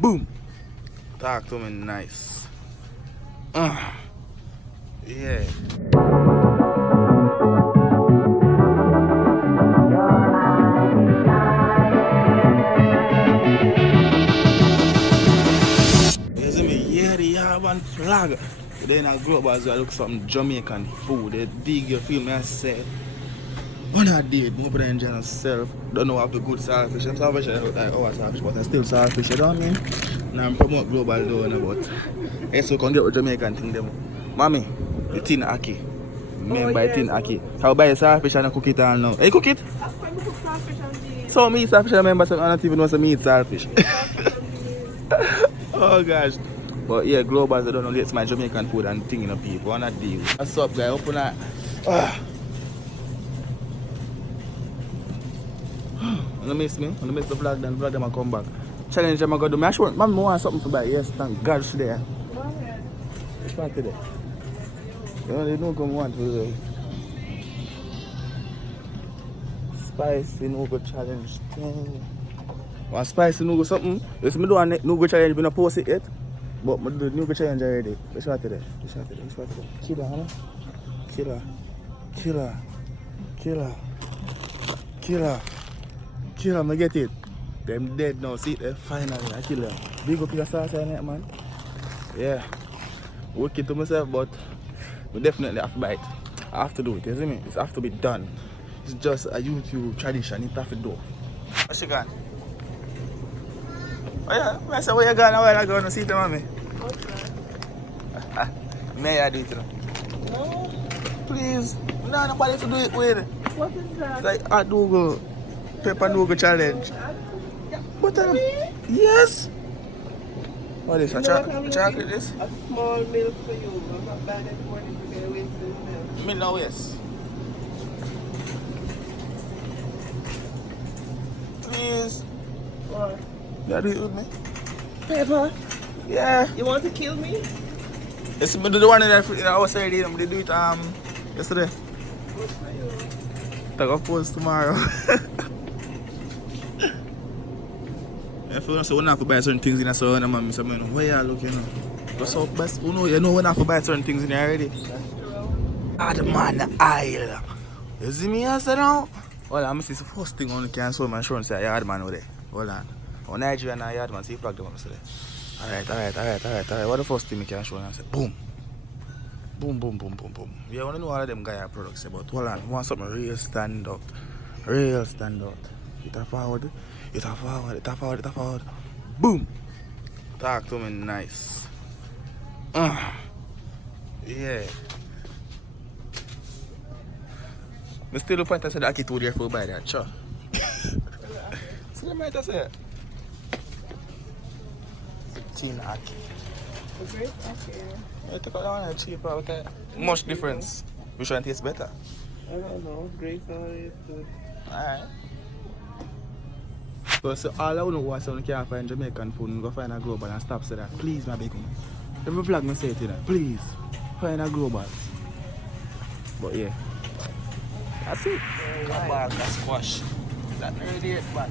Boom. Talk to me nice. Yeah. You see me? Yeah, the Yarban flag. Then I grew up as I look some Jamaican food. They dig, you feel me? I say, when I did, more than general self, don't know how to good saltfish. I'm saltfish, I don't like our saltfish, but I still saltfish, you know what I mean? Now I'm promote global though, but yes, so can get with Jamaican thing them. Mommy, the tin aki. Remember the tin aki. How buy saltfish and I cook it all now. Hey, cook it? So me saltfish, I remember some, I don't even know some meat saltfish. Oh gosh. But yeah, global, I don't know, it's my Jamaican food and thing, you know, people. On a deal. What's up, guys? Open that. Wanna miss me? Wanna miss the vlog, then vlog them and come back. Challenge them I go do. I sure, man, want something to buy. Yes, thank God she's there. It's not today. You know, they don't come want to spicy no-go challenge thing. Want spicy no-go something? You see me do a no-go challenge, we not post it yet. But I do the no-go challenge already. It's not today. It's not today. It's not today. Killer, huh? Killer. Killer. Killer. Killer. Kill him, I get it. Them dead now, see it finally, I kill them. Big up your sauce on it, man. Yeah. Working to myself, but we definitely have to bite. I have to do it, you see me? It has to be done. It's just a YouTube tradition, it have to do. What's she gone? Oh yeah, I said, where you gone a while ago to see the mommy? Okay. May I do it? No. Please. No, nobody to do it with. What is that? It's like a Google. Pepper no-go challenge. But yes. What is chocolate? Chocolate is? A small milk for you. I'm not bad at morning because I went to the milk. Me now, yes. Please. What? You do it with me? Pepper? Yeah. You want to kill me? It's me do the one that I was saying they do it yesterday. Good for you. Take a post tomorrow. If you say we not have to buy certain things in a store, and I'm saying, where you look, you know? What's up, best? You know we don't have to buy certain things in here already. Ah, the man, aisle. You see me here, now? Hold on, I'm see the first thing on the cancel my insurance, say, yard man over there. Hold on. On Nigeria and yard man, see if flag them up, say. Alright. What the first thing I can show? And I say, boom. Boom. Yeah, I want to know all of them Gaia products, but hold on, I want something real stand out. It a forward. Boom. Talk to me nice. Yeah. I still the point I said I keep 2 there for buy that, sure. See the might I say? 15 Aki. Okay. Okay. I take out that one cheaper, okay? Much difference. Which one tastes better? I don't know. Grace is good. Alright. So all I know was someone can't find Jamaican food and go find a global and stop say that. Please, my big one. Every vlog me say it, you know. Please, find a global. But yeah. That's it. Come back, that's squash. That really it, man.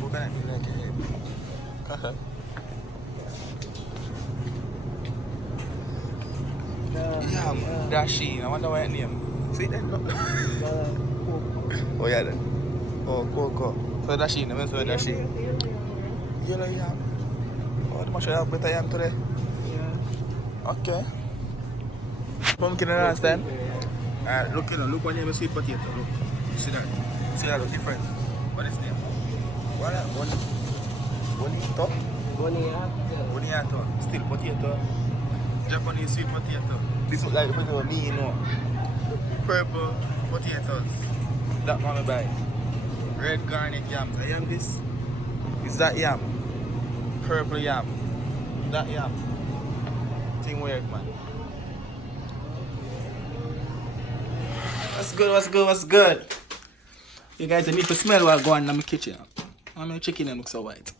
Who can I be like it? Yeah, man. Dashin. I wonder what it name. See that? Oh yeah then. Oh, Coco. So Dashin, I mean so Dashin. Yellow yam. Oh, the much have better yam today. Yeah. Okay. Pumpkin and understand? Look, you know, look one name sweet potato. Look. See that? See that look different. What is name? What? Bonito? Boniato. Still potato. Japanese sweet potato. This look like the potato me, you know. Purple potatoes. That one I buy. Red garnet yams. I am this. Is that yam? Purple yam. That yam. Thing work, man. What's good? You guys need to smell what going on in my kitchen. My chicken and look so white.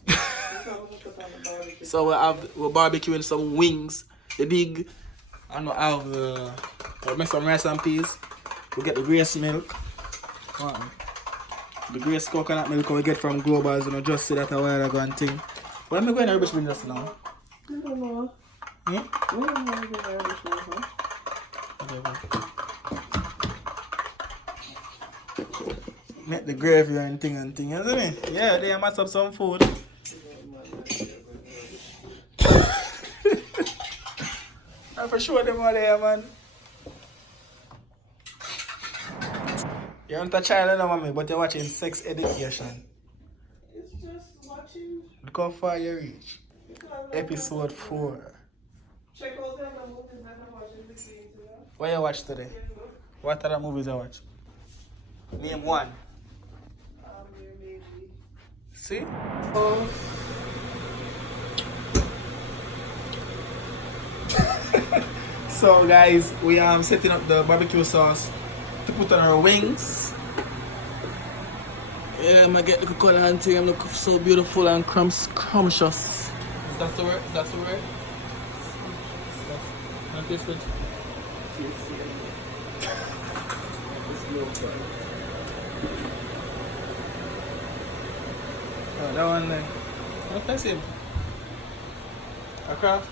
So we're barbecuing some wings. The dig. And we have we'll make some rice and peas. We get the grace milk. The grace coconut milk we get from Globals, you know, just see that a while ago and thing. Where am I going to rubbish bin just now? I don't know. Yeah? We don't know if they're rubbish now, huh? Make the gravy and thing, isn't it? Yeah, they must have some food. I'm for sure them are there, man. You're not a child, no, mommy, but you're watching sex education. It's just watching. Look how far you reach. Episode 4. Check out the other movies that I'm watching between today. What you watch today? What other movies you watch? Name one. Maybe. See? Oh. So guys, we are setting up the barbecue sauce to put on our wings. Yeah, I'm gonna get the color and thing. I'm look so beautiful and scrumptious. Is that the word? Is that the word? Not this good. Oh, that one there. What that's him? A craft?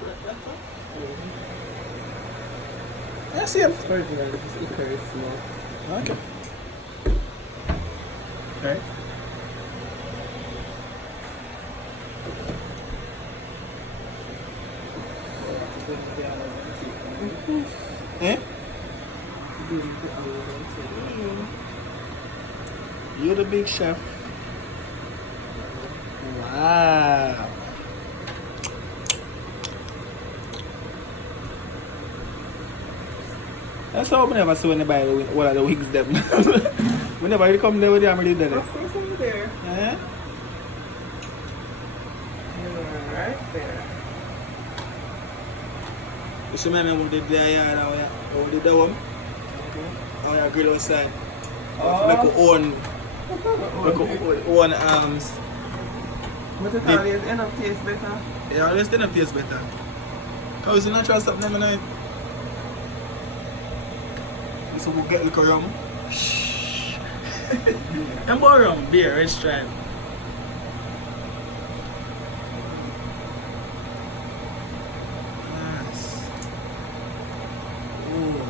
I see him. Very small. Okay. Okay. Eh? You're the big chef. Wow. That's how I never see when they buy one of the wigs them. Whenever you come there with them, really done it. Of course I'm there. Eh? You're right there. You see me when they did there, how they do them? How you grill outside. Make your own. Make your own arms. But it always end up taste better. Yeah, always end up taste better. Because it's natural stuff, never know. So we'll get the rum. Shh. And more rum, beer, red stripe. Nice. Ooh.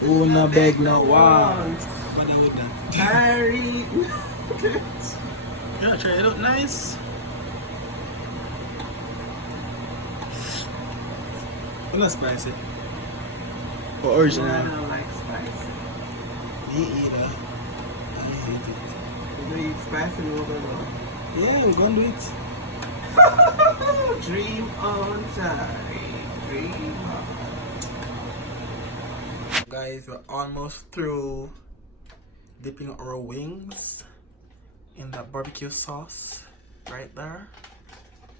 Who no beg no want. What with that? Harry. Yeah, try it out nice. It's not spicy. Or original. I don't like spicy. Me either. I hate it. You know you eat spicy over though. Yeah, we're gonna do it. Dream on time. Dream on. Guys, we're almost through dipping our wings in that barbecue sauce right there.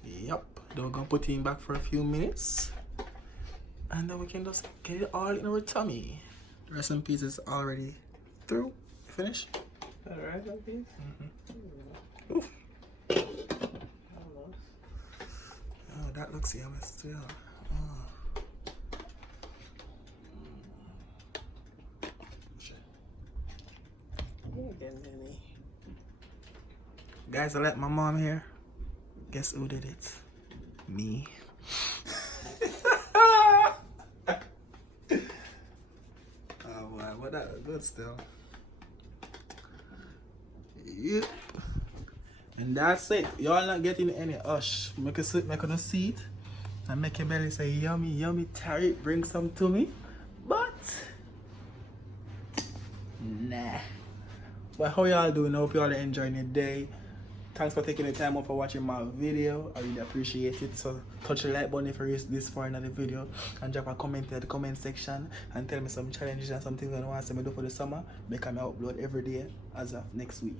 Yep. Then we're gonna put him back for a few minutes. And then we can just get it all in our tummy. The rest and piece is already through. Finish? Alright, okay. Oof. Oh, that looks yummy still. Oh. Guys, I let my mom here. Guess who did it? Me. Oh boy, but that was good still. Yep. And that's it. Y'all not getting any hush. Make a seat and make your belly say yummy, yummy. Tarek, bring some to me. But nah. But how y'all doing? I hope y'all are enjoying your day. Thanks for taking the time out for watching my video. I really appreciate it. So touch the like button if you reached this far in the video, and drop a comment in the comment section and tell me some challenges and some things I want to see me do for the summer. Because I upload every day as of next week.